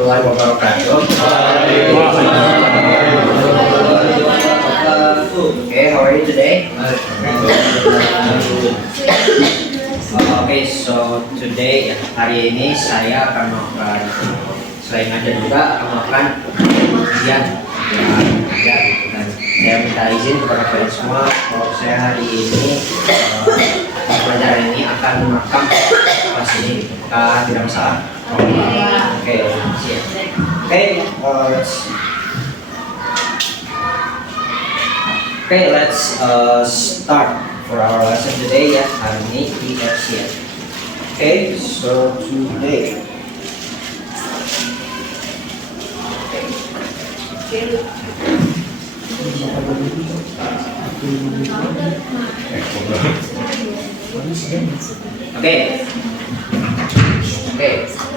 warahmatullahi wabarakatuh. Okay, how are you today? Okay, so today hari ini saya akan melakukan selain ngajar juga akan melakukan ujian dan saya minta izin kepada kalian semua kalau saya hari ini pelajaran ini akan merekam kelas ini tidak masalah. Oke, siap. Let's start for our lesson today ya. Hari ini EFCM. Okay, so today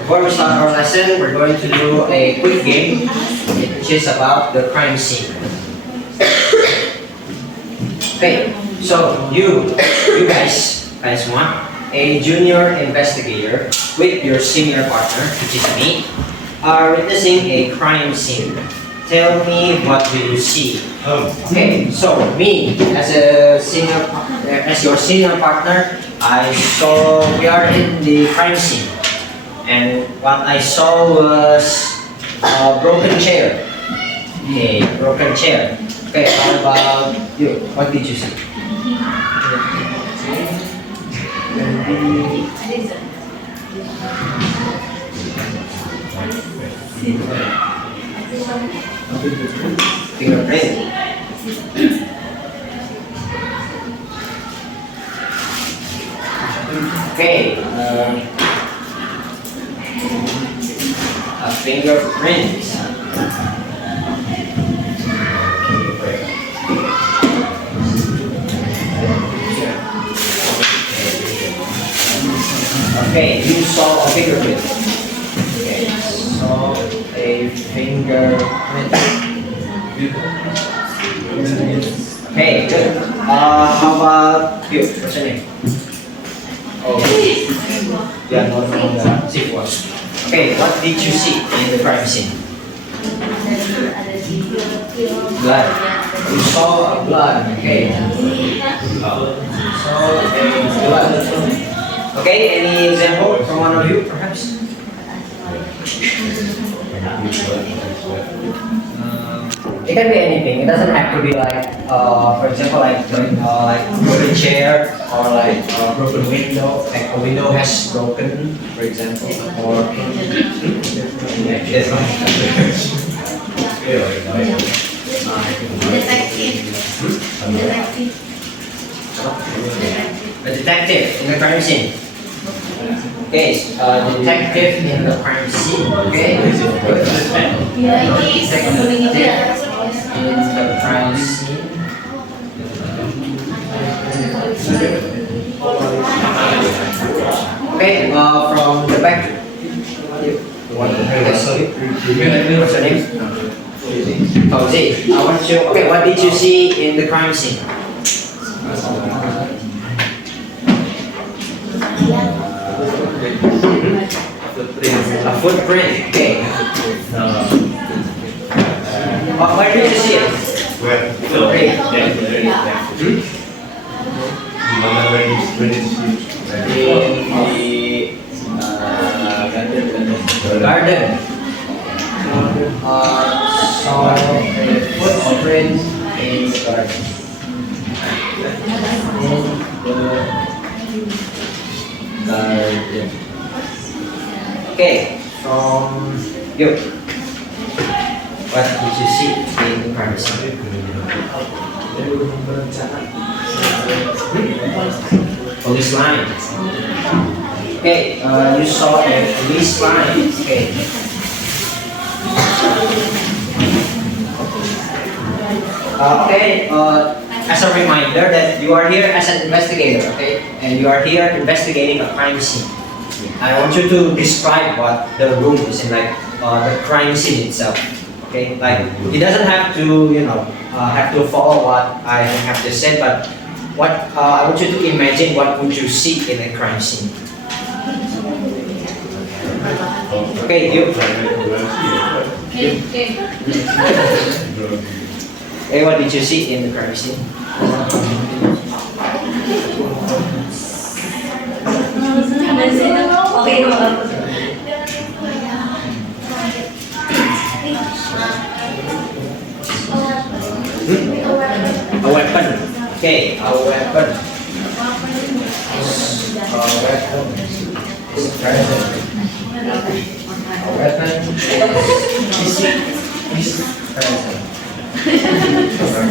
before we start our lesson, we're going to do a quick game which is about the crime scene. Okay, so you guys semua, a junior investigator with your senior partner, which is me, are witnessing a crime scene. Tell me what do you see? Okay, so me as your senior partner, we are in the crime scene, and what I saw was a broken chair. A broken chair. Okay, how about you? What did you see? Fingerprint. Okay, a fingerprint. Okay, you saw a fingerprint. Okay, saw a fingerprint. Okay, good. How about you? What's your name? Oh, yeah, no, okay, what did you see in the crime scene? Blood. You saw a blood. Okay. Saw a blood. Okay, any example from one of you, perhaps? It can be anything. It doesn't have to be like, for example, like broken chair or like broken window. Like a window has broken, for example, or a detective in the crime scene. Okay, detective in the crime scene. Okay, detective in the crime scene. Okay, from the back. What's your name? Fauzi. I want you. Okay, what did you see in the crime scene? A footprint. Okay. Where did you see it? Where? In the garden. Saw a footprint in the garden. Okay, from you. What did you see in the crime scene? Police line. Okay, you saw a police line. Okay. As a reminder that you are here as an investigator, okay, and you are here investigating a crime scene. I want you to describe what the room is in, like the crime scene itself. Okay, like it doesn't have to, have to follow what I have just said, but what I want you to imagine what would you see in a crime scene. Okay, you. Hey, what did you see in the crime scene? A weapon. Okay, a weapon. A weapon is present. A weapon is present.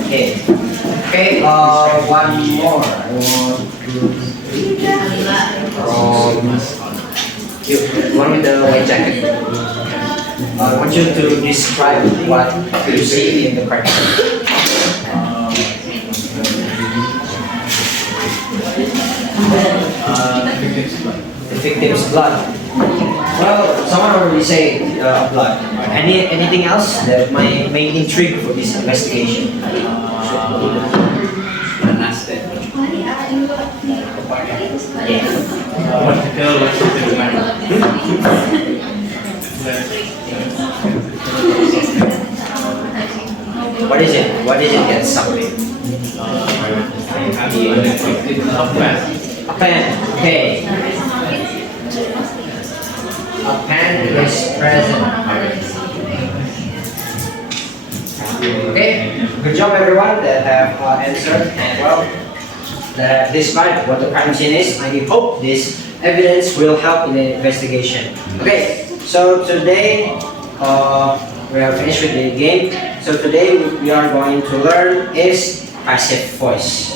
Okay. Okay, one more. I want to you, one with the white jacket. I want you to describe what you see in the cartoon. The victim's blood. Well, someone already said blood. Anything else that might make intrigue for this investigation? What is it? What is it get stuck with? A pen. Okay. A pen is present. Okay. Good job, everyone that have answered and well that have described what the crime scene is. I hope this evidence will help in the investigation. Okay. So today we are finished with the game. So today we are going to learn is passive voice.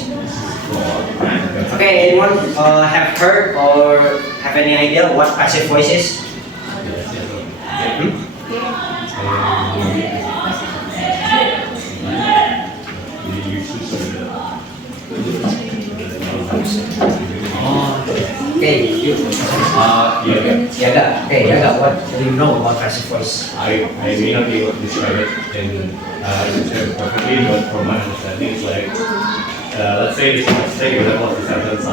Okay, anyone have heard or have any idea what passive voice is? Okay, you. Yaga. Okay, Yaga, what do you know about passive voice? I may not be able to describe it in perfectly, but from my understanding, it's like, let's say let's take an example of the sentence,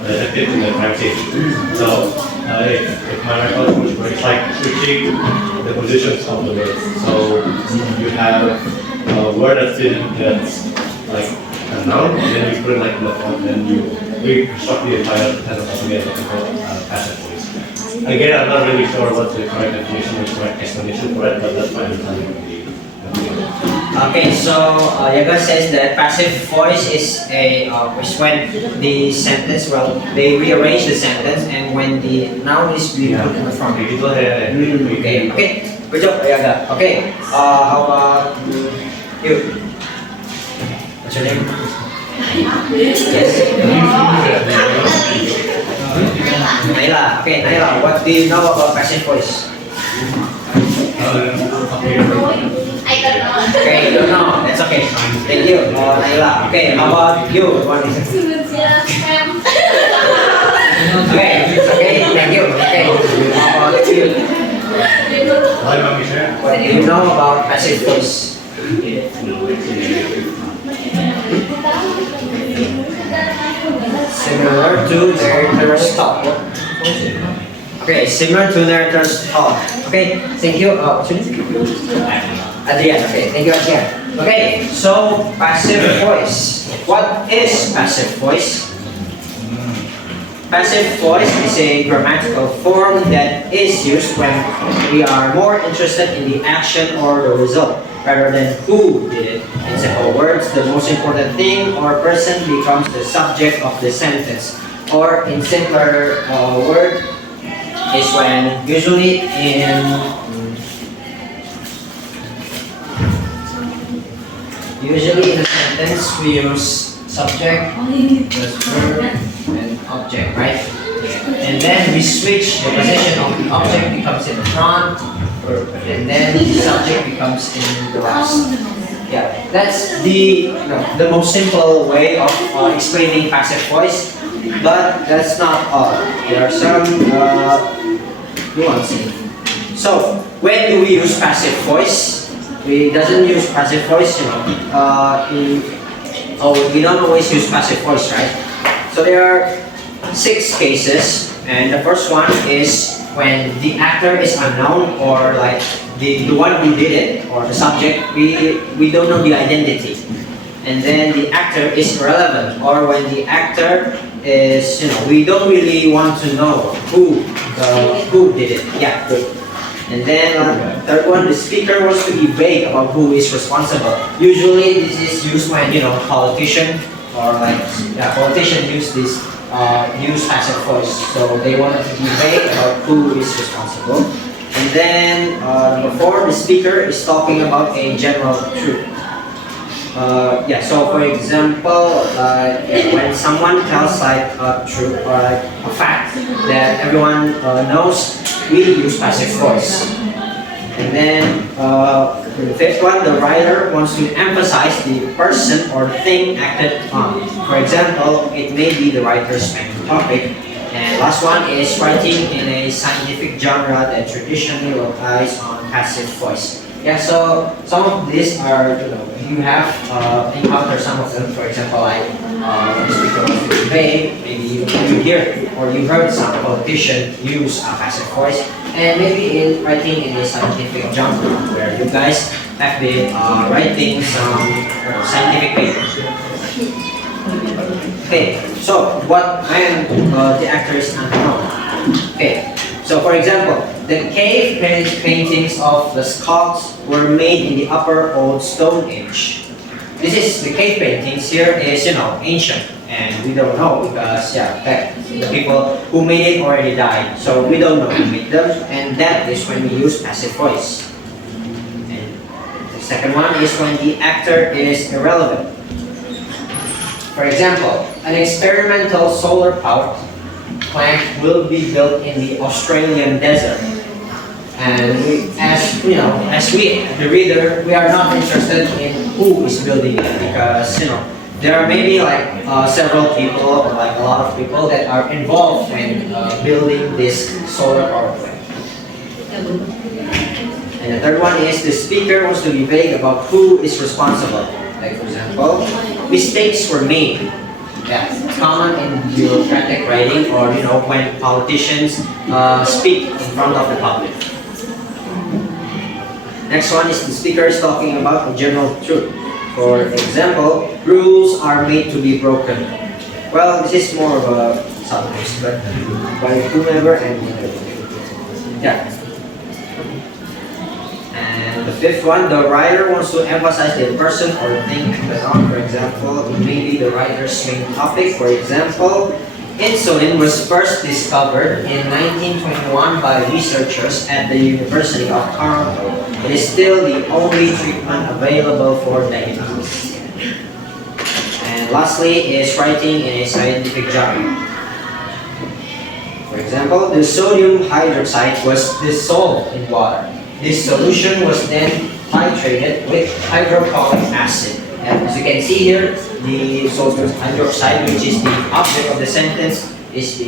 the detective in the crime scene. So, if my record was correct, it's like switching the positions of the words. So, you have a word that's like a noun, and then you put it like in the front, and you reconstruct the entire sentence again, what we call passive voice. Again, I'm not really sure what the correct definition or correct explanation for it, but that's my understanding of the Okay, so Yaga says that passive voice is when the sentence, well, they rearrange the sentence, and when the noun is being put in the front. Okay, okay, good job, Yaga. Okay, how about you? What's your name? Yes. Naila. Okay, Naila, what do you know about passive voice? Okay, you don't know. That's okay. Thank you, Naila. Okay, how about you? What is it? Okay, thank you. Okay, how about you? What do you know about passive voice? Similar to narrator's talk. Okay, similar to narrator's talk. Okay, thank you. What's your name? Adrian. Okay, thank you, Adrian. Okay, so passive voice. What is passive voice? Passive voice is a grammatical form that is used when we are more interested in the action or the result rather than who did it. In simple words, the most important thing or person becomes the subject of the sentence. Or in simpler word is when usually in a sentence we use subject plus verb and object, right? And then we switch the position of the object becomes in the front, and then the subject becomes in the last. Yeah, that's the most simple way of explaining passive voice, but that's not all. There are some nuances. So when do we use passive voice? We doesn't use passive voice, we don't always use passive voice, right? So there are 6 cases, and the first one is when the actor is unknown, or like the one who did it, or the subject, we don't know the identity. And then the actor is irrelevant, or when the actor is, we don't really want to know who did it. Yeah, good. And then third one, the speaker wants to be vague about who is responsible. Usually this is used when, politician, or like, politician use passive voice. So they want to be vague about who is responsible. And then number 4, the speaker is talking about a general truth. So for example, when someone tells like a truth, or like a fact that everyone knows, we use passive voice. And then the 5th one, the writer wants to emphasize the person or thing acted on. For example, it may be the writer's main topic. And last one is writing in a scientific genre that traditionally relies on passive voice. Yeah, so some of these are, you have encountered some of them. For example, like when the speaker wants to be vague, maybe you hear or you heard some politician use a passive voice, and maybe in writing in a scientific genre where you guys have been writing some scientific papers. Okay, so what when the actor is unknown? Okay, so for example, the cave paintings of the Scots were made in the Upper Old Stone Age. This is the cave paintings here is ancient, and we don't know because the people who made it already died, so we don't know who made them, and that is when we use passive voice. And the second one is when the actor is irrelevant. For example, an experimental solar-powered plant will be built in the Australian desert. And the reader, we are not interested in who is building it, because there are maybe like several people, or like a lot of people that are involved in building this solar power plant. And the third one is the speaker wants to be vague about who is responsible. Like for example, mistakes were made. Yeah, it's common in bureaucratic writing, or when politicians speak in front of the public. Next one is the speaker is talking about a general truth. For example, rules are made to be broken. Well, this is more of a subtext, but by whomever and whenever. Yeah. And the 5th one, the writer wants to emphasize the person or thing acted on. For example, it may be the writer's main topic. For example, insulin was first discovered in 1921 by researchers at the University of Toronto. It is still the only treatment available for diabetes. And lastly is writing in a scientific genre. For example, the sodium hydroxide was dissolved in water. This solution was then titrated with hydrochloric acid. And as you can see here, the sodium hydroxide, which is the object of the sentence, is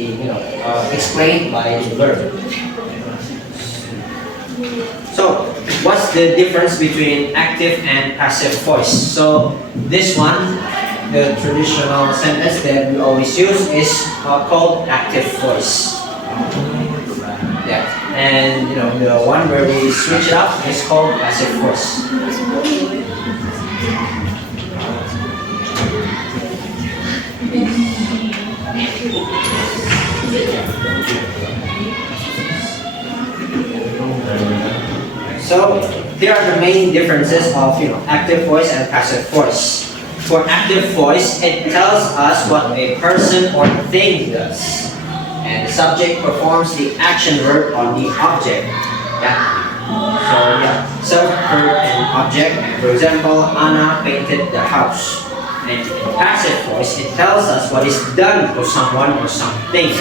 explained by the verb. So, what's the difference between active and passive voice? So, this one, the traditional sentence that we always use, is called active voice. Yeah, and the one where we switch it up is called passive voice. So here are the main differences of active voice and passive voice. For active voice, it tells us what a person or thing does, and the subject performs the action verb on the object. Subject and object. For example, Anna painted the house. And in passive voice, it tells us what is done to someone or something.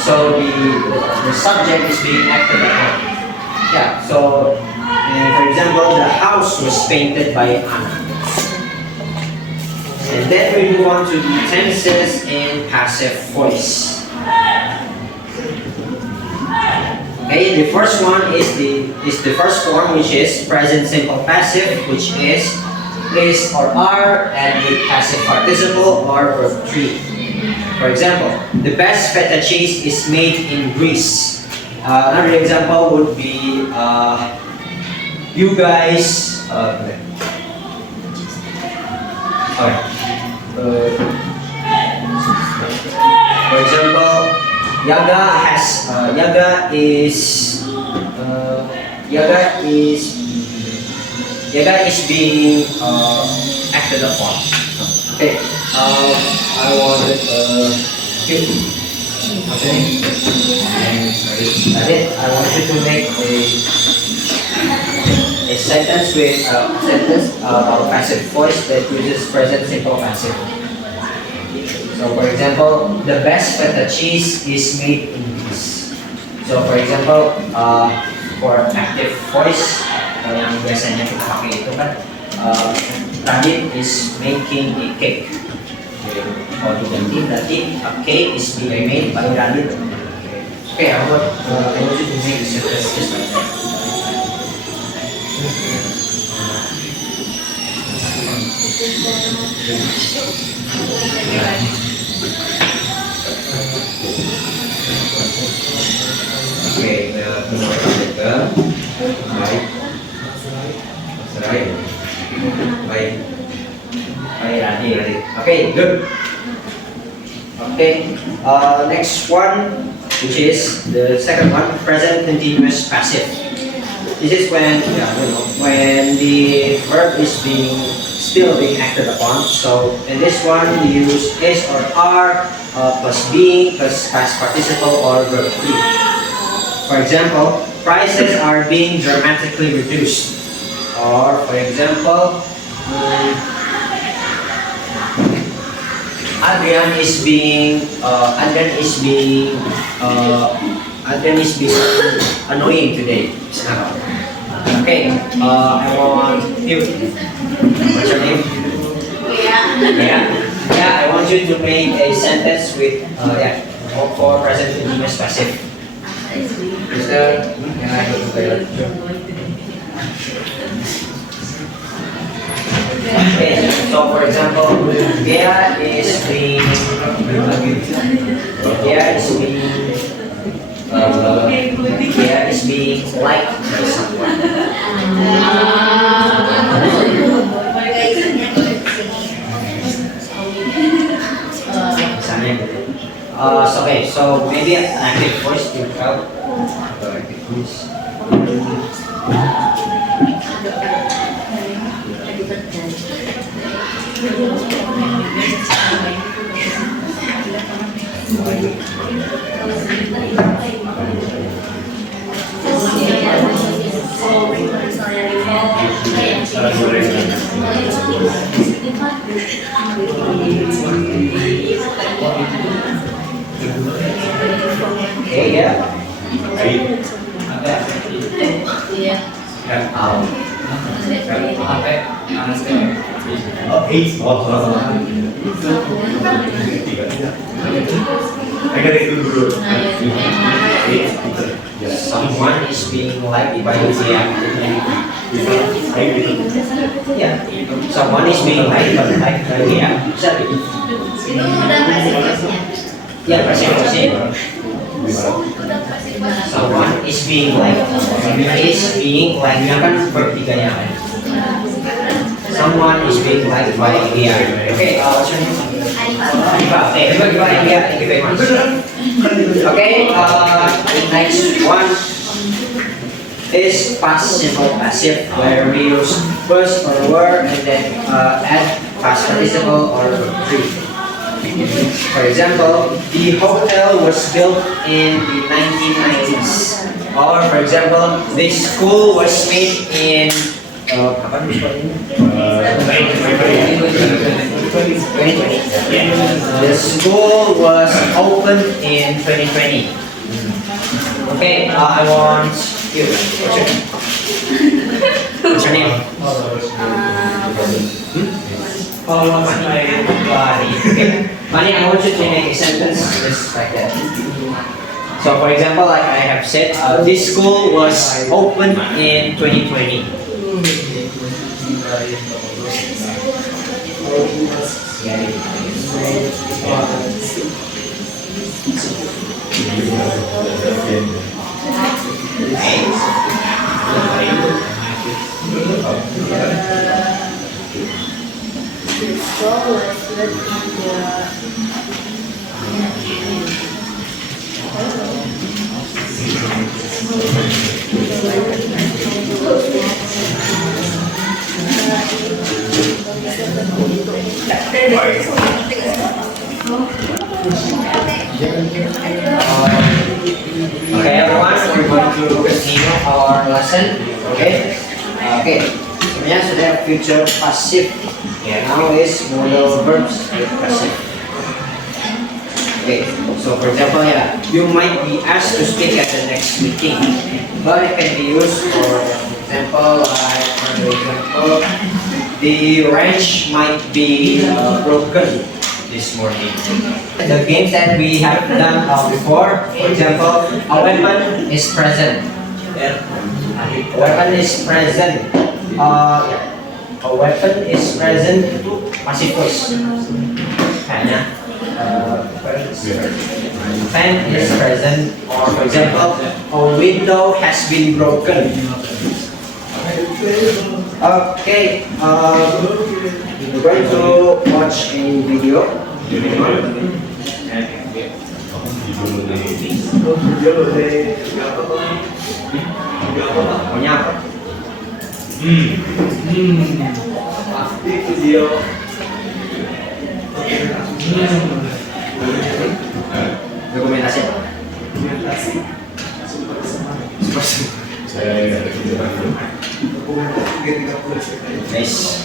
So the subject is being acted upon. For example, the house was painted by Anna. And then we move on to the tenses in passive voice. Okay, the first one is the first form, which is present simple passive, which is or are, and with passive participle or verb 3. For example, the best feta cheese is made in Greece. Another example would be you guys. Okay. For example, Yaga is being acted upon. Okay. I wanted what's your name? Sorry. That's it. I want you to make a sentence with about passive voice that uses present simple passive. So for example, the best feta cheese is made in Greece. So for example, for active voice, yang biasanya kita pakai itu kan, Radit is making a cake. Kalau diganti berarti a cake is being made by Radit. Okay, I want you to make a sentence just like that. Okay, okay, good. Okay, next one, which is the second one, present continuous passive. This is when, when the verb is still being acted upon. So in this one, we use is or are plus being plus past participle or verb to be. For example, prices are being dramatically reduced. Or for example, Adrian is being annoying today. Okay, I want you. What's your name? Yeah. I want you to make a sentence with for present continuous passive. Mister, I go to toilet. Okay, so for example, Gea is being liked by someone. Okay, so maybe an active voice to help. Okay, yeah. Someone is being liked by yeah. Someone is being liked by Itu udah pasif voice-nya. yeah, passive. Someone is being liked. Kan verb tiganya kan. Someone is being liked by dia. Okay, what's your name? Arifa. Okay, Arifa. Thank you very much. Okay, next one is past simple passive, where we use first or were and then add past participle or verb. For example, the hotel was built in the 1990s. Or for example, the school was made in kapan ini? 2020. The school was opened in 2020. Okay, I want you. What's your name? Mani. Okay. Mani, I want you to make a sentence just like that. So, for example, like I have said, this school was opened in 2020. Okay, everyone, we're going to continue our lesson. Okay. Okay. Sebenarnya sudah future passive. Yeah, now is modal verbs with passive. Okay. So for example, yeah, you might be asked to speak at the next meeting, but it can be used for example, like for example, the wrench might be broken this morning. The games that we have done before, for example, a weapon is present. A weapon is present. A weapon is present itu passive voice. Kayaknya pen is present, or for example, a window has been broken. Okay, we're going to watch a video. Maunya apa? Dokumentasi apa? Nice.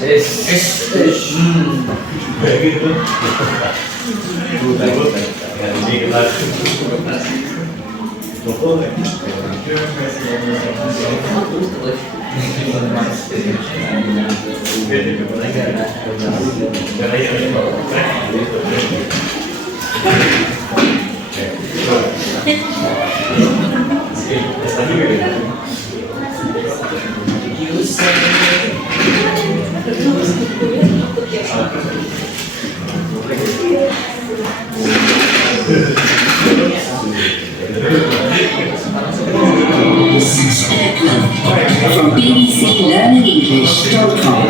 From bbclearningenglish.com.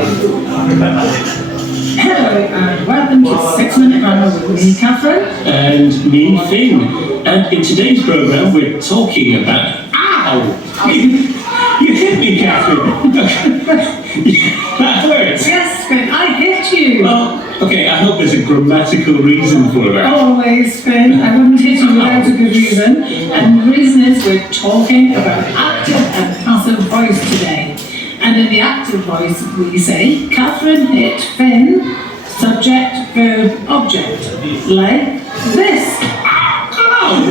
Hello and welcome to 6 Minute Grammar with me, Catherine. And me, Finn. And in today's program, we're talking about. Ow! You hit me, Catherine. That hurts. Yes, Finn, I hit you. Well, okay, I hope there's a grammatical reason for that. Always, Finn. I wouldn't hit you without a good reason. And the reason is we're talking about active and passive voice today. And in the active voice, we say, Catherine hit Finn, subject, verb, object. Like this. Ow!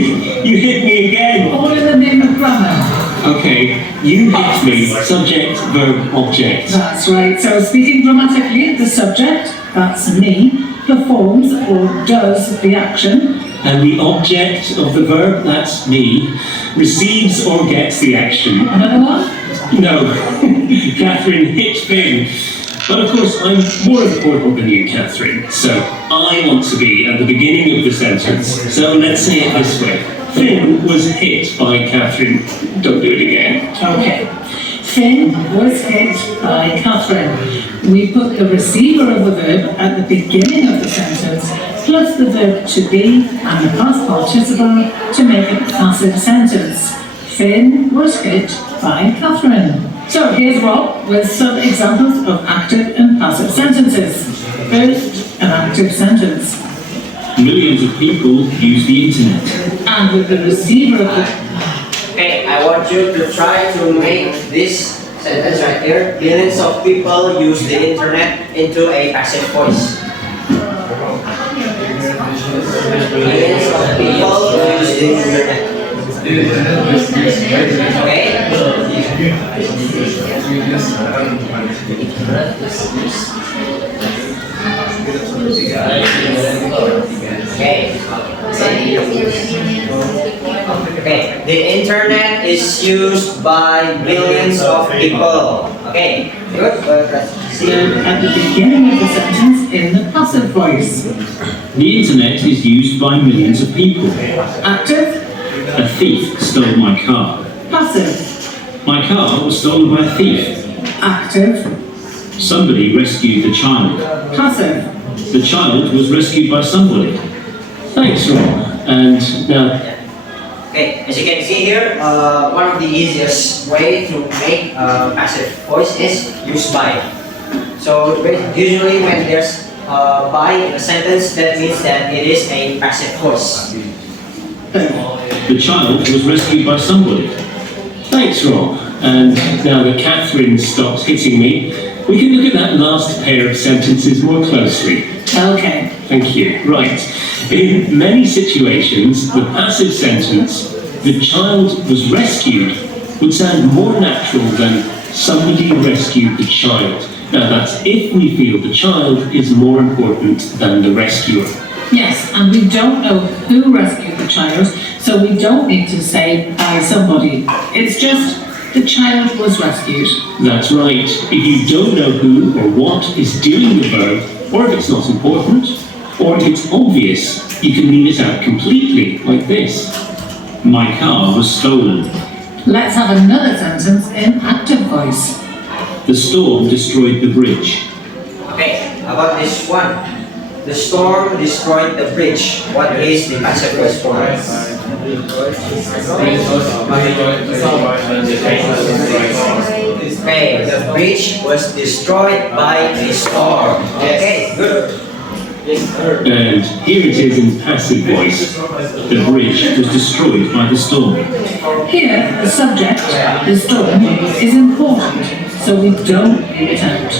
you hit me again. All in the name of grammar. Okay, you hit me. Subject, verb, object. That's right. So speaking grammatically, the subject, that's me, performs or does the action. And the object of the verb, that's me, receives or gets the action. Another one? No, Catherine hit Finn. But of course, I'm more important than you, Catherine. So I want to be at the beginning of the sentence. So let's say it this way. Finn was hit by Catherine. Don't do it again. Okay. Finn was hit by Catherine. We put the receiver of the verb at the beginning of the sentence, plus the verb to be and the past participle to make it a passive sentence. Finn was hit by Catherine. So here's Rob with some examples of active and passive sentences. First, an active sentence. Millions of people use the internet. And with the receiver of the... Okay, I want you to try to make this sentence right here. Millions of people use the internet into a passive voice. Millions of people use the internet. Okay? Okay, the internet is used by millions of people. Okay, good. verb at the beginning of the sentence in the passive voice. The internet is used by millions of people. Active, A thief stole my car. passive, My car was stolen by a thief. active, Somebody rescued the child. passive. The child was rescued by somebody. Thanks, Rob. And now, Okay, as you can see here, one of the easiest way to make passive voice is use by. So usually when there's by in a sentence, that means that it is a passive voice. the child was rescued by somebody. Thanks, Rob. And now that Catherine stops hitting me, we can look at that last pair of sentences more closely. Okay. Thank you. Right. In many situations, the passive sentence, the child was rescued, would sound more natural than somebody rescued the child. Now that's if we feel the child is more important than the rescuer. Yes, and we don't know who rescued the child, so we don't need to say by somebody. It's just the child was rescued. That's right. If you don't know who or what is doing the verb, or if it's not important, or if it's obvious, you can leave it out completely, like this. My car was stolen. Let's have another sentence in active voice. The storm destroyed the bridge. Okay, how about this one? The storm destroyed the bridge. What is the passive voice for? Okay, the bridge was destroyed by a storm. Okay, good. And here it is in passive voice. The bridge was destroyed by the storm. Here, the subject, the storm, is important, so we don't leave it out.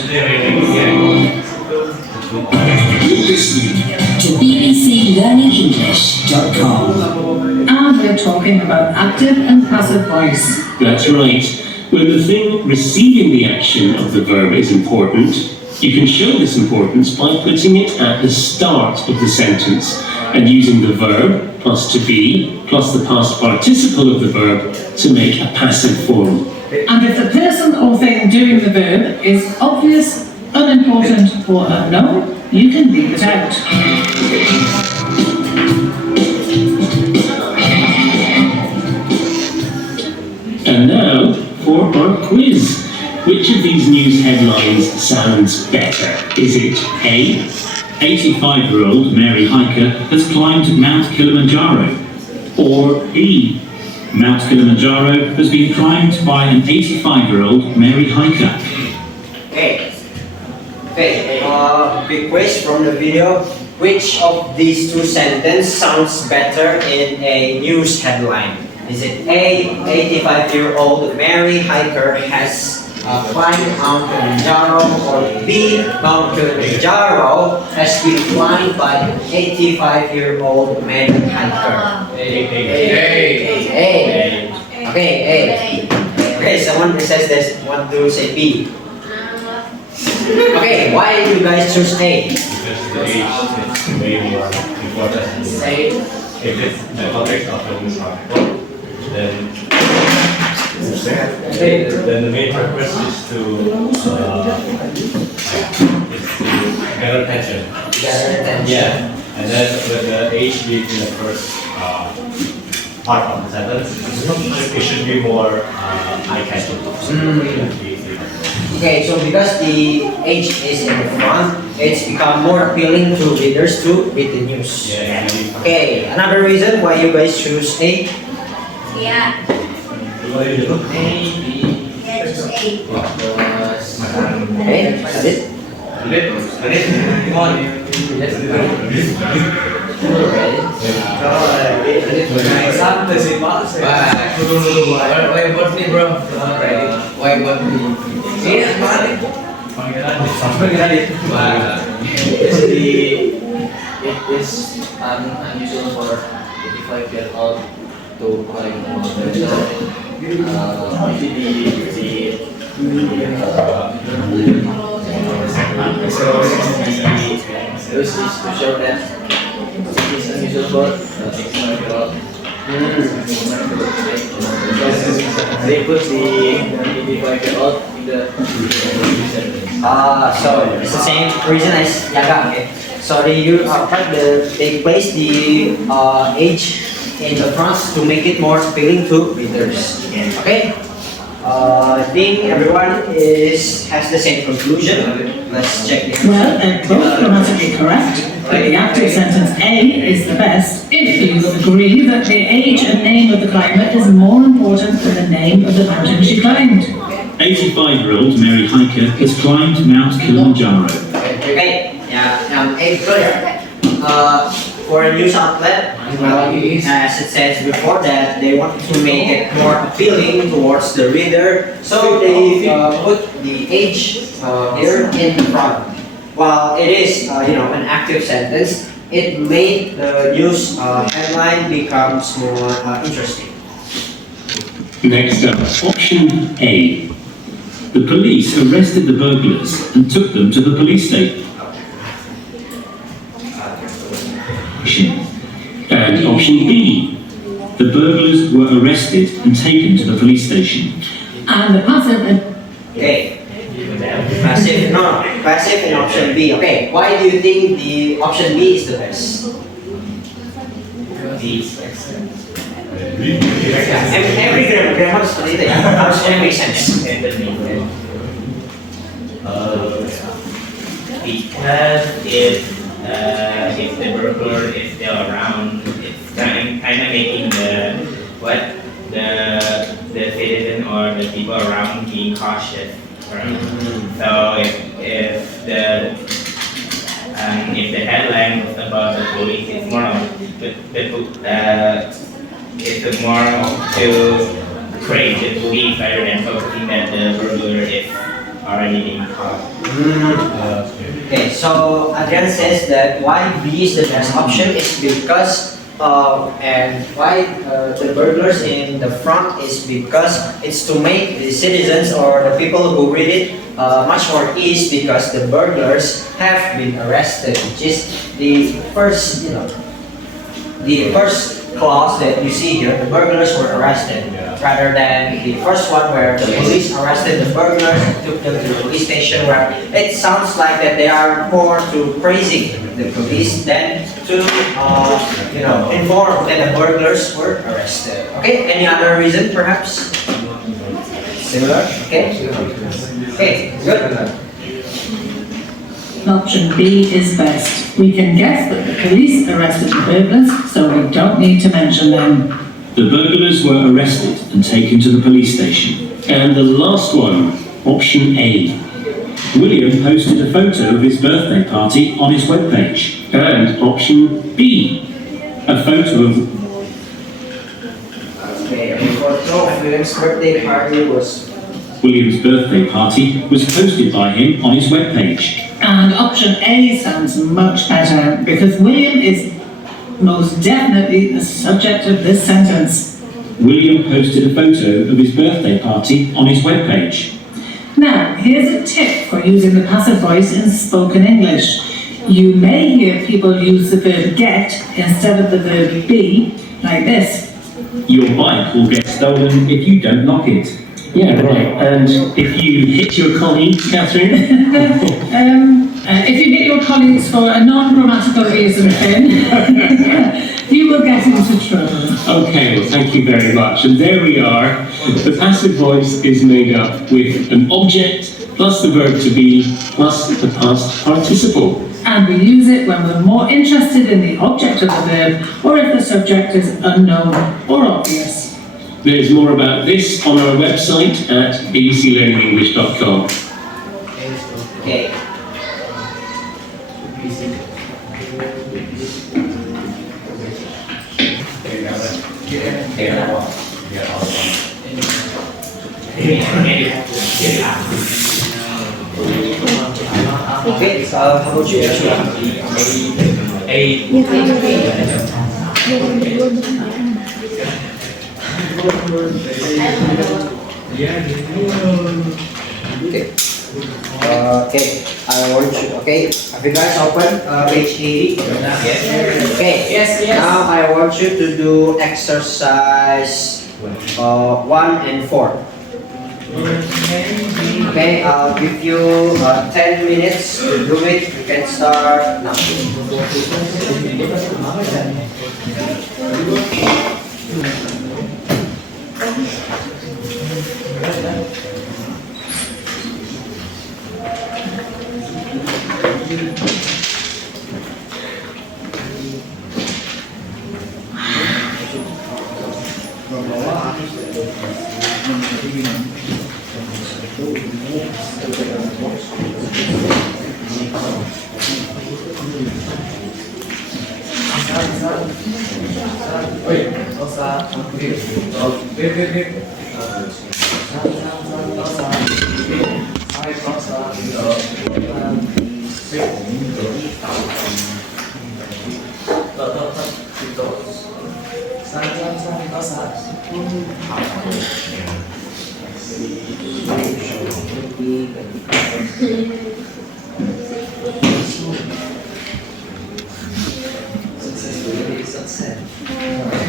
You're listening to bbclearningenglish.com. And we're talking about active and passive voice. That's right. When the thing receiving the action of the verb is important, you can show this importance by putting it at the start of the sentence and using the verb plus to be plus the past participle of the verb to make a passive form. And if the person or thing doing the verb is obvious, unimportant, or unknown, you can leave it out. And now for our quiz. Which of these news headlines sounds better? Is it A, 85-year-old Mary Hiker has climbed Mount Kilimanjaro? Or B, Mount Kilimanjaro has been climbed by an 85-year-old Mary Hiker? Okay. Okay, big quiz from the video. Which of these two sentences sounds better in a news headline? Is it A, 85-year-old Mary Hiker has climbed Mount Kilimanjaro, or B, Mount Kilimanjaro has been climbed by an 85-year-old Mary Hiker? A. Okay, A. Okay, someone who says this, want to say B. Okay, why do you guys choose A? Because the age is way more important. If it's the context of the news article, then the main purpose is to gather attention. Yeah, and then with the age being in the first part of the sentence, it should be more eye-catching. Okay, so because the age is in the front, it's become more appealing to readers to read the news. Yeah, Okay, another reason why you guys choose A. Yeah. Okay, that's it. Santai sih Pak. Why about me bro? Why about me? Iya, balik. Basically, it is unusual for 85-year-old to climb mountain. This is to show that it is unusual for 85-year-old. They put the 85-year-old in the sentence. So it's the same reason as Yaga. Okay. So they place the age in the front to make it more appealing to readers. Okay. I think everyone has the same conclusion. Let's check it. Well, they're both grammatically correct, but the active sentence A is the best if you agree that the age and name of the climber is more important than the name of the mountain she climbed. 85-year-old Mary Hiker has climbed Mount Kilimanjaro. Okay, yeah, clear. For a news outlet, as it says before that they want to make it more appealing towards the reader, so they put the age here in the front. While it is, an active sentence, it made the news headline becomes more interesting. Next up, option A. The police arrested the burglars and took them to the police station. And option B. The burglars were arrested and taken to the police station. And the passive Okay. Passive in option B. Okay, why do you think the option B is the best? Every grammar seperti itu ya, harus make sense. Because if the burglar is still around, it's kind of making the citizen or the people around being cautious. Right? So if the headline was about the police, it's more of it's more to create the belief rather than focusing that the burglar is already being caught. Okay, so Adrian says that why B is the best option is because and why the burglars in the front is because it's to make the citizens or the people who read it much more ease, because the burglars have been arrested, which is the first, the first clause that you see here. The burglars were arrested, rather than the first one where the police arrested the burglars and took them to the police station, where it sounds like that they are more to praising the police than to inform that the burglars were arrested. Okay, any other reason perhaps? Similar? Okay, good. option B is best. We can guess that the police arrested the burglars, so we don't need to mention them. The burglars were arrested and taken to the police station. And the last one, option A. William posted a photo of his birthday party on his webpage. And option B. A photo of... Okay, William's birthday party was... William's birthday party was posted by him on his webpage. And option A sounds much better, because William is most definitely the subject of this sentence. William posted a photo of his birthday party on his webpage. Now, here's a tip for using the passive voice in spoken English. You may hear people use the verb get instead of the verb be, like this. Your bike will get stolen if you don't lock it. Yeah, right. And if you hit your colleague, Catherine? If you hit your colleagues for a non-grammatical reason, Finn, you will get into trouble. Okay, well, thank you very much. And there we are. The passive voice is made up with an object, plus the verb to be, plus the past participle. And we use it when we're more interested in the object of the verb, or if the subject is unknown or obvious. There's more about this on our website at bbclearningenglish.com. Okay. Okay, how about you? Okay, I want you, okay, have you guys opened page 80? Okay, yes. Now I want you to do exercise 1 and 4. Okay, I'll give you 10 minutes to do it. You can start now.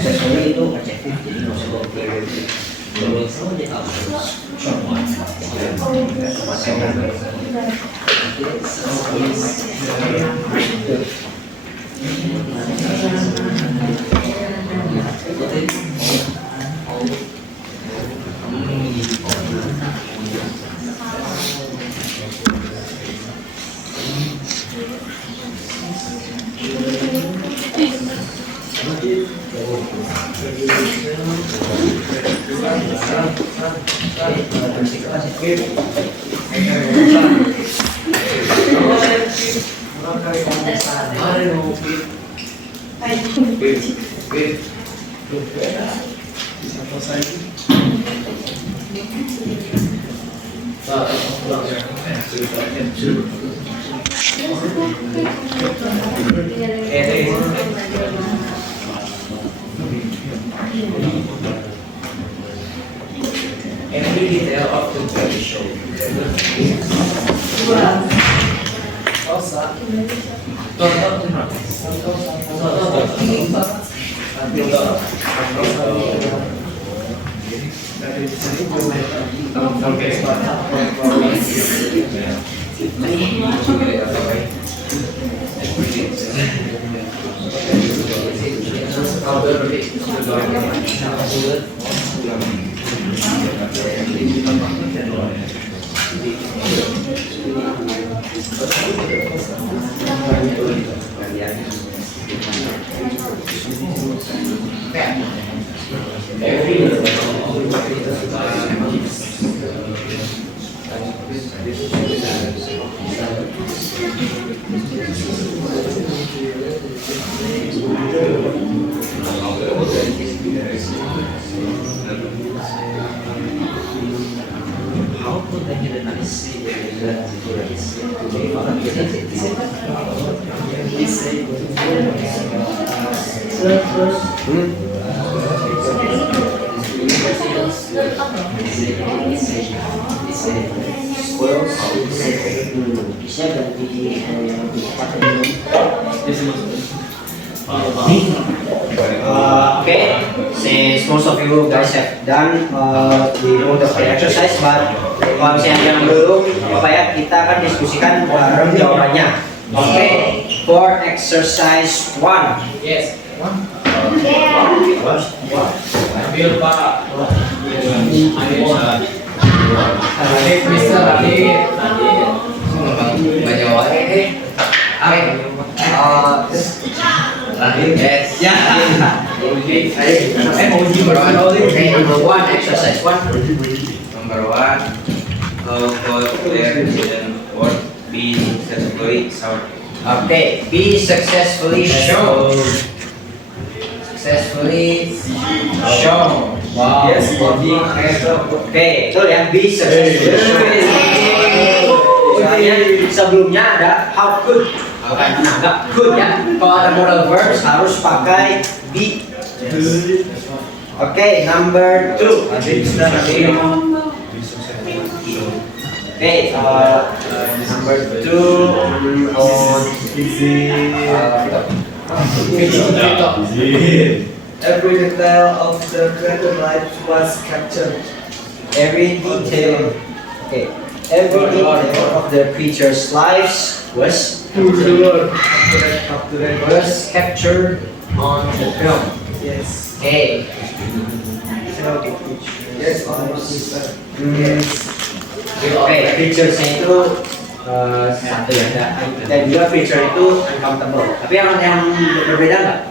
Successfully itu adjective, jadi nggak usah bawa period. Kalau sama dia tahu short one. Every detail of the very show. Okay, since most of you guys have done the exercise, but kalau misalnya yang belum, apa ya, kita akan diskusikan bareng jawabannya. Okay, for exercise 1. Yes. Ambil Pak. Adit, Mister Adit. Banyak orang ini. Yes. Ya. Mau uji Okay, number 1, exercise 1. Number 1, how there didn't work, be successfully shown. Okay, be successfully shown. Successfully shown. Wow. Yes, body. Oke, betul ya, be successfully shown. Soalnya sebelumnya ada how could. Nah, nggak could ya. Kalau ada modal verbs harus pakai be. Oke, number 2. Oke, number 2 on Every detail of the created life was captured. Every detail, okay, every detail of the creature's lives was captured on the film. Yes. Okay. Yes. Oke, featuresnya itu satu ya, dan juga feature itu uncountable. Tapi yang berbeda nggak?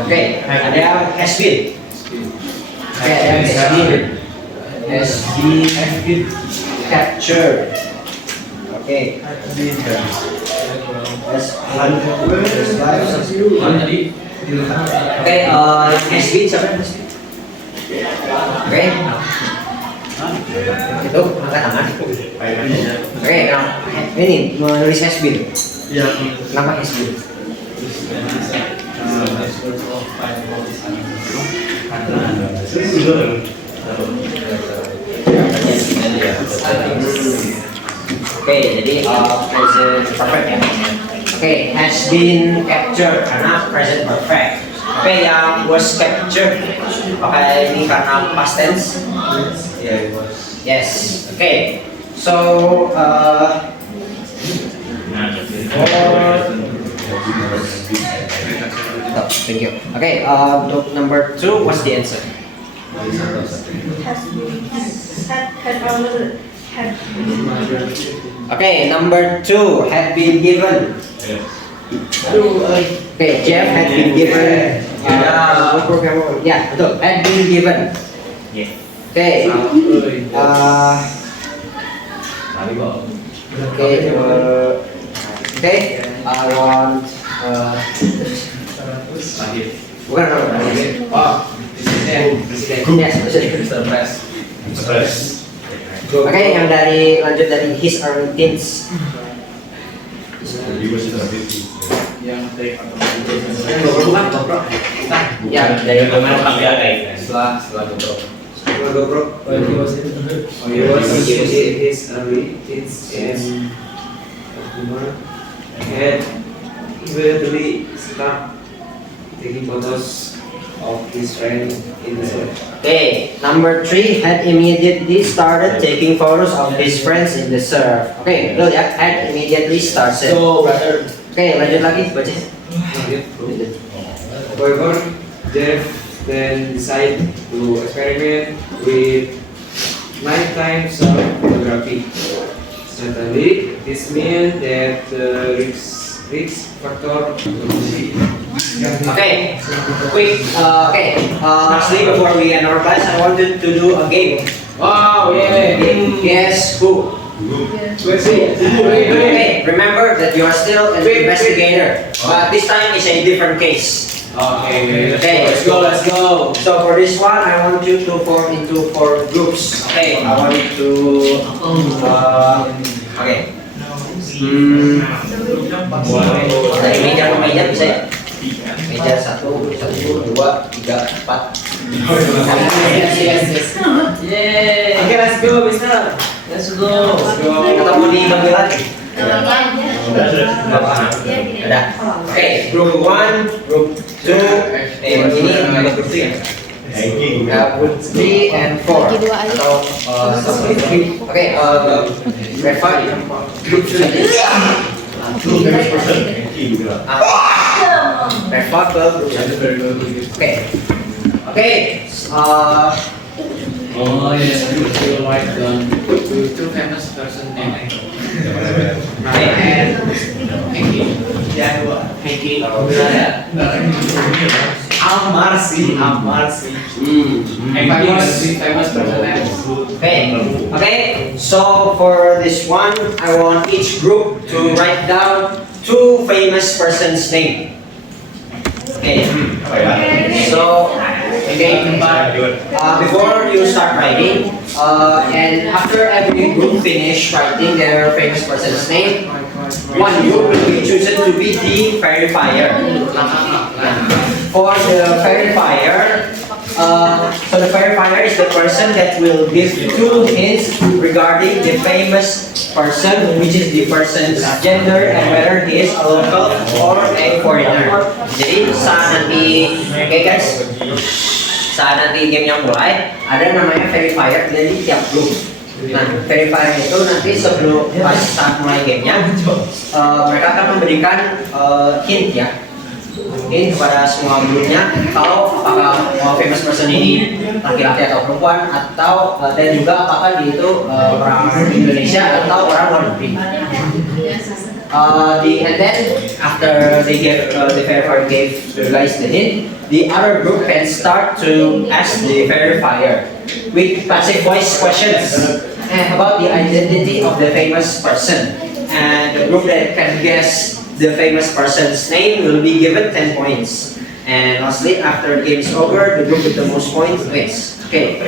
Oke, ada yang has been. Oke, ada yang has been captured. Oke, has been Oke, has been siapa? Oke, itu angkat tangan. Oke, nah ini menulis has been. Kenapa has been? Oke, jadi present perfect ya. Oke, has been captured karena present perfect. Oke, yang was captured. Oke, ini karena past tense. Yes. Oke. So, thank you. Okay, untuk number 2, what's the answer? Okay, number 2, had been given. Okay, Jeff had been given. Yeah, betul. Had been given. Okay. Okay. I want. Bukan. Yes. Oke, yang lanjut dari his or teens. Ya, dari Setelah GoPro. He was his early teens and had immediately start taking photos of his friend in the surf. Okay, number 3, had immediately started taking photos of his friends in the surf. Okay, betul ya, had immediately started. So, brother, Okay, lanjut lagi, baca. however, Jeff then decided to experiment with nighttime surf photography. Certainly, this means that the risk factor. Okay, quick. Lastly, before we end our class, I wanted to do a game. Wow, yeah. Guess who? Okay, remember that you are still an investigator, but this time is a different case. Okay, Okay, let's go. So for this one, I want you to form into 4 groups. Okay, I want you to. Okay. Dari meja ke meja bisa ya? Meja 1, 2, 3, 4. Okay, let's go, Mister. Let's go. Ketemu di bagian lagi. Ada. Oke, group 1, group 2, ini ada group 3 ya? Group 3 and 4 atau oke, Reva group 3 Reva ke group 1. Oke, Oh yes, you feel like two famous person named Hanky. Amar sih. Famous person named. Okay. So for this one, I want each group to write down 2 famous persons' name. Okay. So, before you start writing, and after every group finish writing their famous person's name, one group will be chosen to be the verifier. For the verifier, So the verifier is the person that will give 2 hints regarding the famous person, which is the person's gender and whether he is a local or a foreigner. Jadi saat nanti, oke guys, saat nanti gamenya mulai, ada namanya verifier dari tiap grup. Nah, verifier itu nanti sebelum pas saat mulai gamenya, mereka akan memberikan hint ya. Hint kepada semua grupnya kalau apakah famous person ini laki-laki atau perempuan atau dan juga apakah dia itu orang Indonesia atau orang luar negeri. And then after they give the verifier gave the guys the hint, the other group can start to ask the verifier with passive voice questions about the identity of the famous person, and the group that can guess the famous person's name will be given 10 points. And lastly, after the game is over, the group with the most points wins. Okay,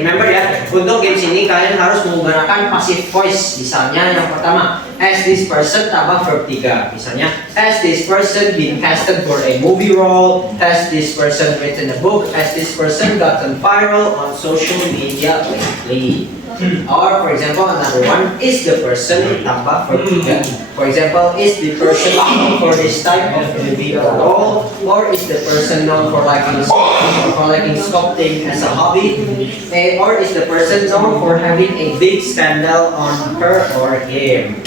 remember ya, untuk games ini kalian harus menggunakan passive voice. Misalnya yang pertama, as this person tambah verb 3. Misalnya, as this person been casted for a movie role, has this person written a book, has this person gotten viral on social media lately. Or for example, another one is the person tambah verb 3. For example, is the person known for this type of movie role, or is the person known for liking sculpting as a hobby, or is the person known for having a big scandal on her or him.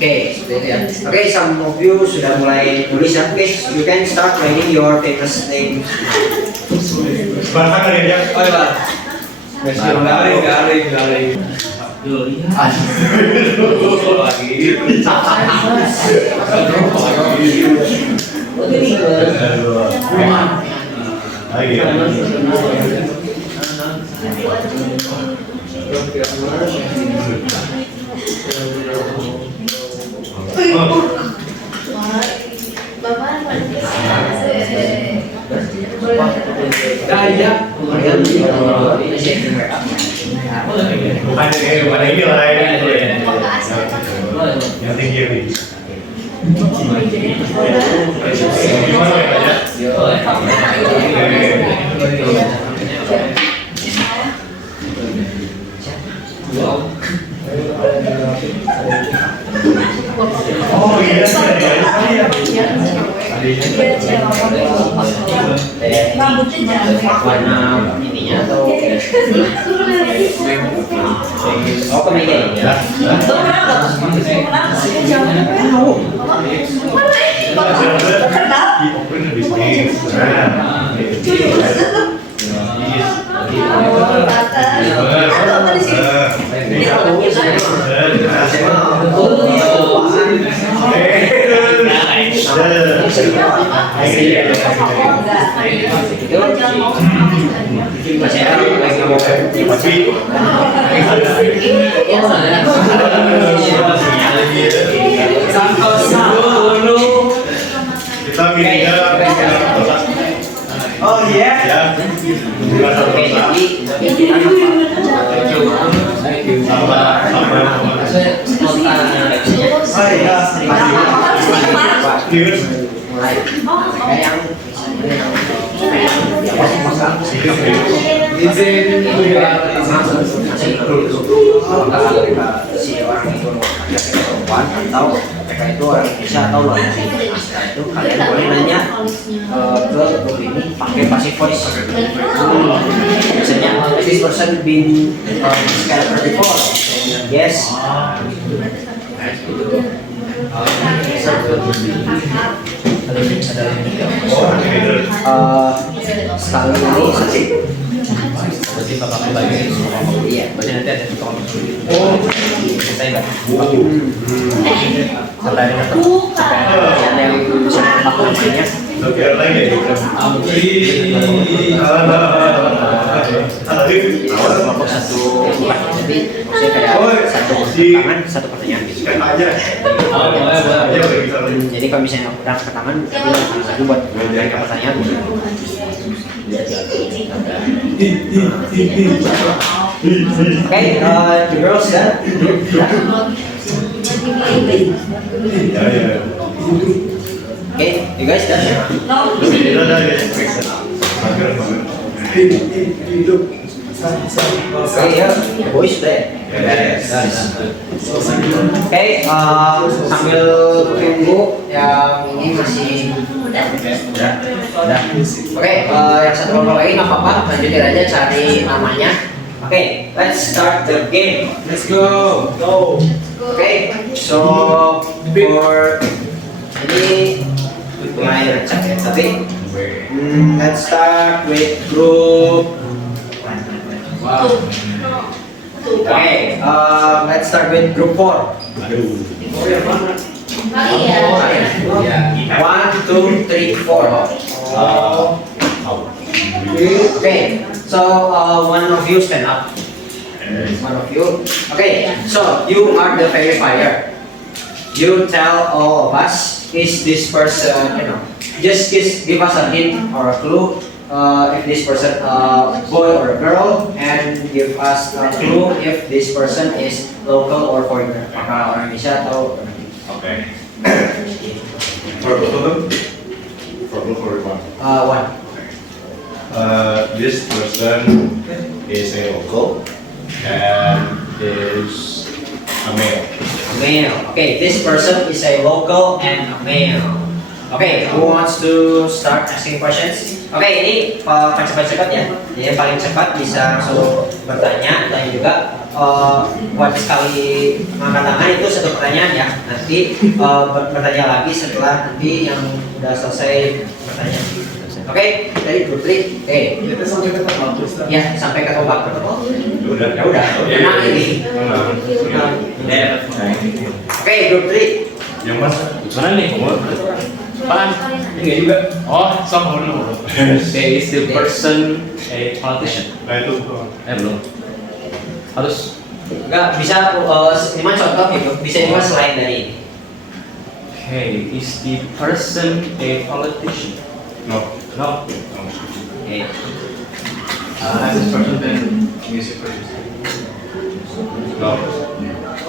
Okay, seperti itu ya. Okay, some of you sudah mulai nulis ya. Okay, you can start writing your famous name. Bahkan ada yang Oh iya. Garing. bukan ini lain. Yang tinggi ini. Gimana Oh iya, warna ininya atau kemeja ini ya. kita pilihnya Oh iya. ya. Oke, jadi Sama. si orang itu perempuan atau mereka itu orang Indonesia atau luar negeri. Setelah itu kalian boleh nanya ke grup ini pakai passive voice. Misalnya, this person been scammed before? Yes. Sekali ini sih. Iya, berarti nanti ada tukang saya nggak sampai ada yang bisa aku isinya. Oke, lagi. Kelompok satu jadi saya kayak satu pertanyaan gitu. Jadi kalau misalnya udah ke tangan, itu buat mereka pertanyaan. Okay, the girls done? Ya. Okay, you guys done? Itu ada ya. Okay, ya, boys sudah. Oke, sambil tunggu yang ini masih udah. Oke, yang satu kelompok lagi nggak apa-apa, lanjutin aja cari namanya. Oke, let's start the game. Let's go. Oke, so for ini mulai recap ya, tapi let's start with group. Okay, let's start with group 4. Iya. 1, 2, 3, 4. Okay, so one of you stand up. One of you. Okay, so you are the verifier. You tell all of us, is this person, just give us a hint or a clue. If this person a boy or a girl, and give us a clue if this person is local or foreigner. Apakah orang Indonesia atau Okay. For both of them? For both or one? one. This person is a local and is a male. Male. Okay, this person is a local and a male. Okay, who wants to start asking questions? Okay, ini cepat-cepat ya. Jadi yang paling cepat bisa langsung bertanya dan juga buat sekali angkat tangan itu satu pertanyaan ya. Nanti bertanya lagi setelah nanti yang udah selesai bertanya. Oke, dari grup 3. Oke. Kita sampai ke tempat Ya, sampai ke tombak. Udah. Ya udah. Enak ini. Oke, grup 3. Yang mas? Mana nih? Apaan? Ini juga. Oh, sama dulu. Okay, is the person a politician? Nah itu. Belum. Harus. Enggak bisa lima contoh gitu. Bisa juga selain dari ini. Okay, is the person a politician? No. No. Okay. Has this person been music producer? No.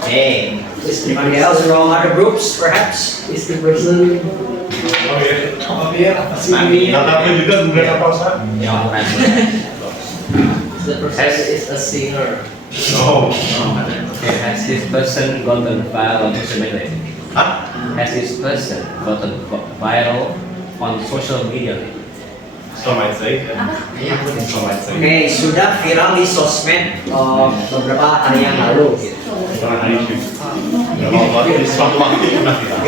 Okay. Is anybody else from other groups, perhaps? Is the person Oh iya. Kata aku juga bukan apa usah. The person is a singer. No. Okay, has this person gotten viral on social media? Hah? Has this person gotten viral on social media? Some might say. Some might say. Oke, sudah viral di sosmed beberapa hari yang lalu. Gitu. Bukan hari itu. Berapa waktu di suatu waktu pernah kita.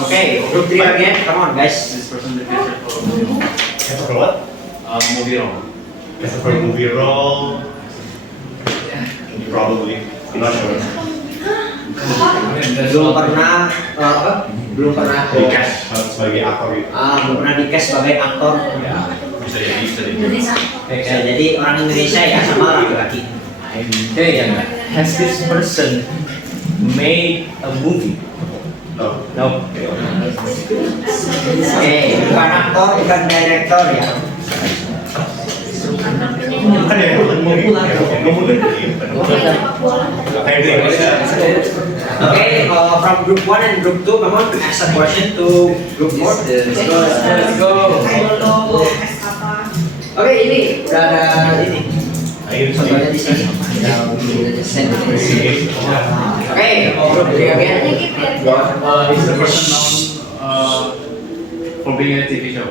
Oke, group 3 again. Come on, guys. This person the future for As for what? movie role. As for movie role, probably. Not sure. Belum pernah apa? Belum pernah Di cast sebagai aktor gitu. belum pernah di cast sebagai aktor. Ya, bisa jadi. Bisa jadi orang Indonesia ya sama laki-laki. Okay, has this person made a movie? No. No. Oke, bukan aktor, bukan direktor ya. Kan yang movie, yang movie. Kayak di Indonesia. Oke, from group 1 and group 2, come on, ask a question to group 4. Let's go. Oke, ini udah ada ini. Contohnya di sini. Oke, group 3 again. Is the person known for being in a TV show?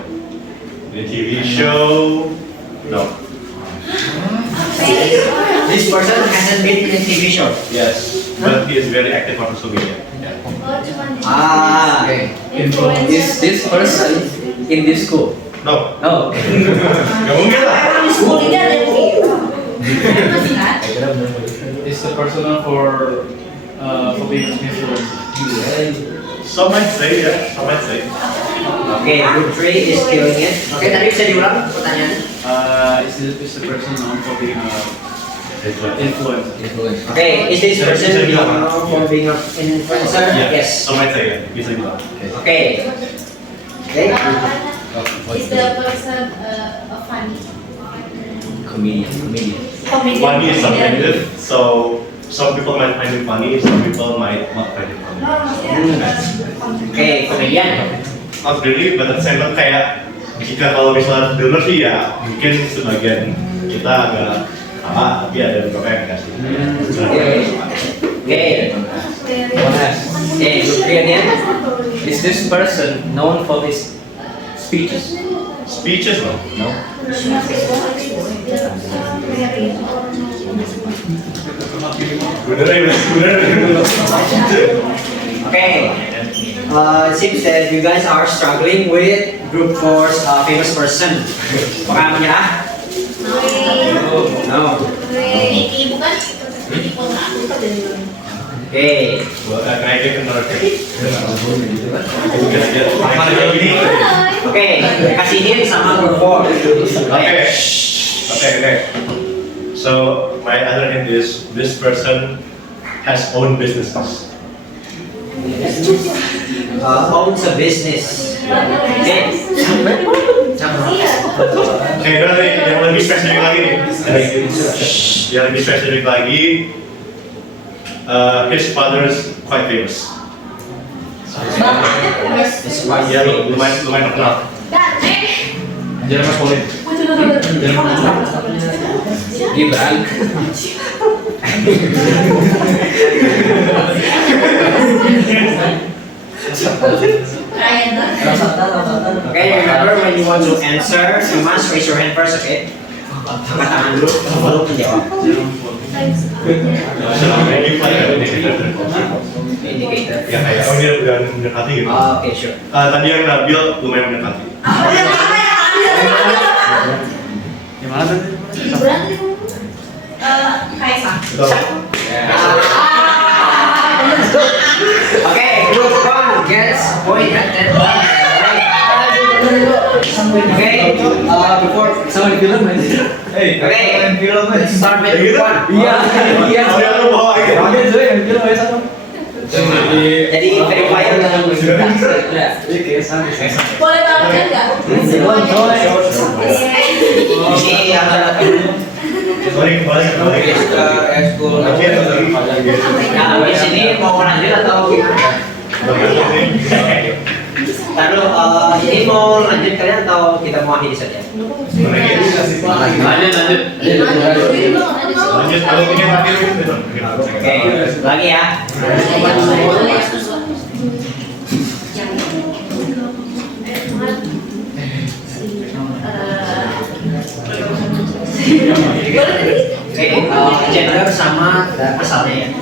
The TV show, no. This person hasn't been in a TV show. Yes, but he is very active on social media. Yeah. Okay. Is this person in this school? No, No. nggak mungkin lah. Is the person known for being an influencer? Some might say, yeah, some might say. Oke, group 3 is killing it. Oke, tadi bisa diulang pertanyaannya? Is the person known for being an influencer? Oke, is this person known for being an influencer? Yeah, Yes. some might say, yeah, bisa bilang. Oke. Oke. Is the person a funny? Comedian. One is subjective, so some people might find it funny, some people might not find it funny. Oke, komedian. Not really, but at the same time kayak jika kalau misalnya denger sih ya mungkin sebagian kita agak apa, tapi ada beberapa yang enggak sih. Oke. Komedian. Is this person known for his speeches? Speeches loh. No. Bener. Okay. It seems that you guys are struggling with group force famous person. Apakah menyerah? No. Ini bukan? Okay. Can I take another take? Okay. Kasih hint sama group force. Okay. So my other hint is this person has own businesses. Owns a business. Okay. Oke, yang lebih spesifik lagi nih. Yang lebih spesifik lagi, his father is quite famous. Ya, lumayan terkenal. Jerman Polit. Gibran. Okay, remember when you want to answer, you must raise your hand first, okay? Angkat tangan dulu, baru menjawab. Indicator. Ya kayak, oh ini udah mendekati gitu. Oke, sure. Tadi yang Nabil lumayan mendekati. Gimana tadi? Gibran Kaisang. Okay, group one gets a point at that point. Okay, before Sama di film aja. okay, let's start with group one. Iya. Oh, dia lu bawa gitu. Ada juga yang film aja sama. Jadi verifier dengan Ya, ini kayak sama. Boleh tampilkan nggak? ini yang Sorry, kembali. Ekskul. Nah, di sini mau lanjut atau gimana? Lalu ini mau lanjut kalian atau kita mau akhiri saja? Lanjut. Lanjut, kalau ingin akhir Oke, lagi ya. Oke, gender sama asalnya ya.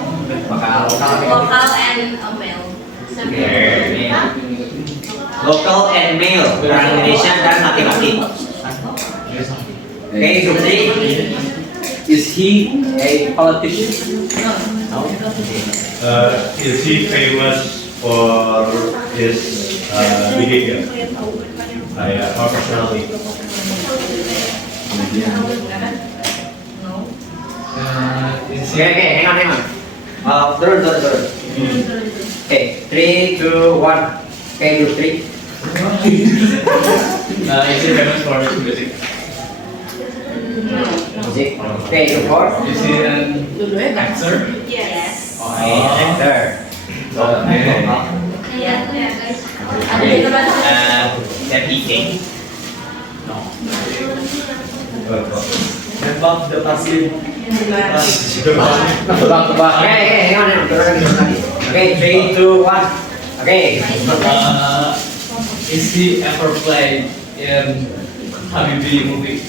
Bakal Lokal and male. Local and male, orang Indonesia dan laki-laki. Oke, group 3. Is he a politician? No. Is he famous for his behavior? Or personality? Oke, hang on. Turun. Oke, 3, 2, 1. Oke, group 3. Is he famous for his music? Music. Oke, group 4. Is he an actor? Yes. Actor. Iya. Deputy King. Tembak the Taslim. Tebak. Oke, hang on. Turun lagi. Oke, 3, 2, 1. Oke. Is he ever played in Habibie movie?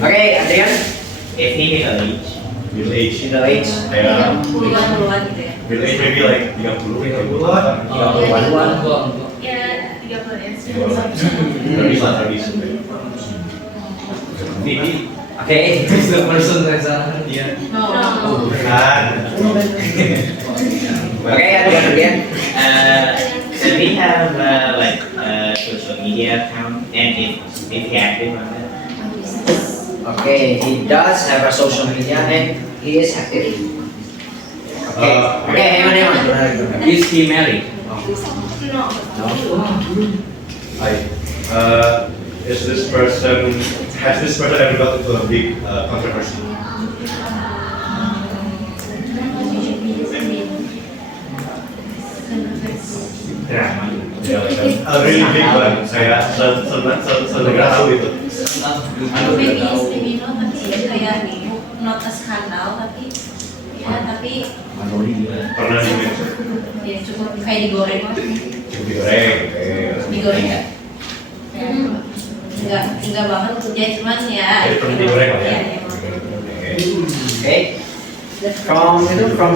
Oke, Adrian. If he middle age. Middle age. Middle age. Kayak 30-an gitu ya. middle age maybe like 30-an. Ya, 30 ya. 30s lah, 30s. Oke. Is the person that's yeah. No. Bukan. Oke, Adrian. Does he have social media account? And if he active on that? Okay, he does have a social media and he is active. Okay, hang on. Is he married? No. Hi. has this person ever got into a big controversy? Drama. A really big one. Saya senegara tahu itu. Maybe no, tapi ya kayak not a skandal, tapi ya tapi Pernah di mention. ya cukup kayak digoreng. Digoreng. Digoreng nggak? Enggak banget ya, cuman ya. Jadi pernah digoreng lah ya. Iya. Okay. From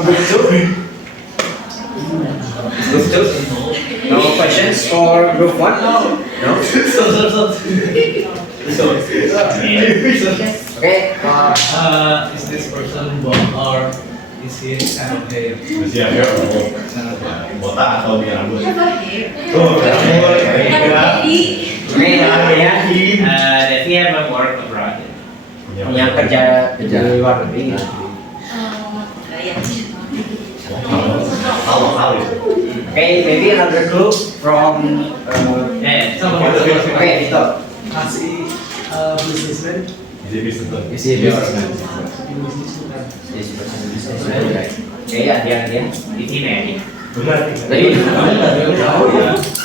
group two. Group two. No questions for group one? No. Okay. Is this person blonde or is he kind of hair? Masih ada botak atau punya rambut? Have Oh, Okay, ya. That we have a work abroad. Yang kerja di luar negeri. Okay, maybe another clue from. Yeah. Okay, itu. Masih businessman. Jadi businessman. Masih businessman. Okay, ya dia. Is he married? Benar.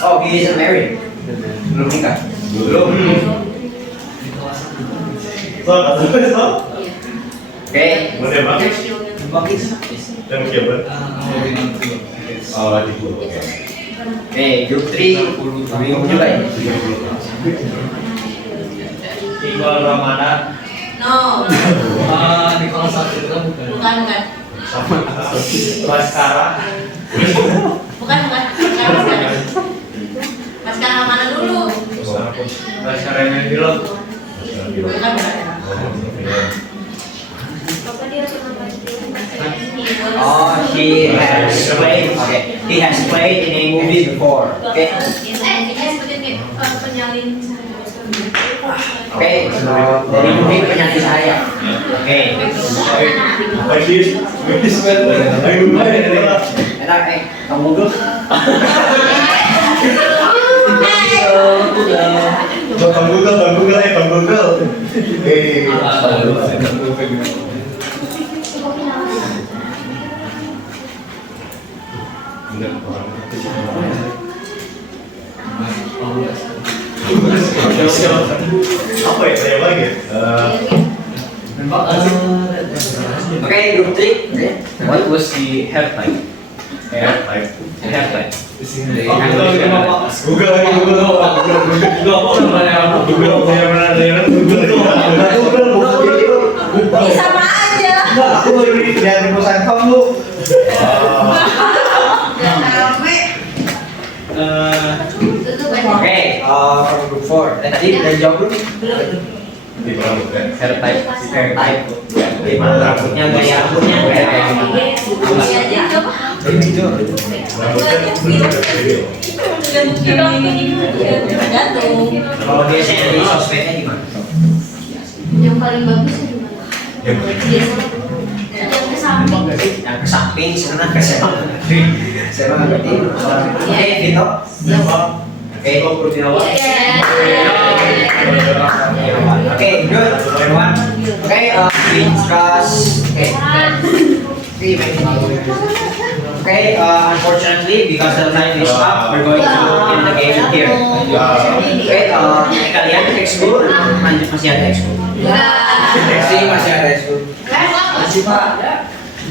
Oh, he isn't married. Belum nikah. Belum. So, Okay. mana yang pakai? Yang siapa? Oh, di dulu. Okay, group 3 bingung juga ya. Iqbal Ramadan. No, Di kelas 1 itu bukan. bukan. Baskara. Bukan. Maskara mana dulu? Baskara yang bilang. Bukan. Oh, he has played. Okay, he has played in a movie before. Okay. Penyalin. Okay, dari movie penyanyi saya. Okay. Enak kamu dulu. Bang Google. Apa ya saya lagi? Okay, group 3. Okay. What was the headline? Headline. Sama aja. Aku baru lihat di pesan kamu. Okay, from group 4. Tadi udah jawab belum? Di rambut kan? Hair type. Gimana rambutnya, gaya rambutnya kayak gimana? Kalau biasanya di sosmednya gimana? Yang paling bagus ya gimana? Yang ke samping. Yang ke samping, sana ke sebelah. Saya nggak ngerti. Oke, Vito. Oke, Oke, good. Everyone. Okay, we discuss. Okay, unfortunately, because the time is up, we're going to end the game here. Okay, kalian ekskul, lanjut masih ada ekskul. Masih ada ekskul. Masih Pak.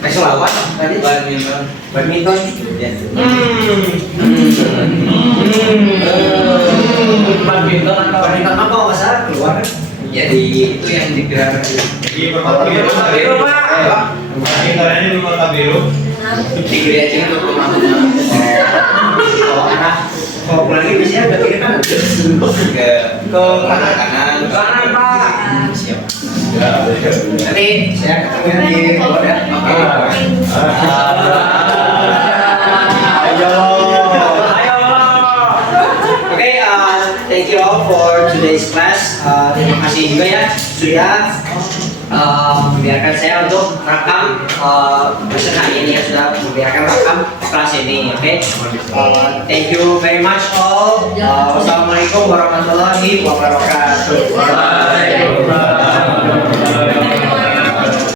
Ekskul apa tadi? Badminton. Ya. Badminton apa masalah keluar? Jadi itu yang digelar Di Permata Biru. Ini di Permata Biru. di gereja itu rumah. Kalau pulang ini bisa berarti kita ke kanan Pak. Siap. Nanti saya ketemu di luar ya. Ayo. Okay, thank you all for today's class. Terima kasih juga ya sudah membiarkan saya untuk rekam lesson hari ini, yang sudah membiarkan rekam kelas ini. Oke, thank you very much all. Wassalamualaikum warahmatullahi wabarakatuh. Bye.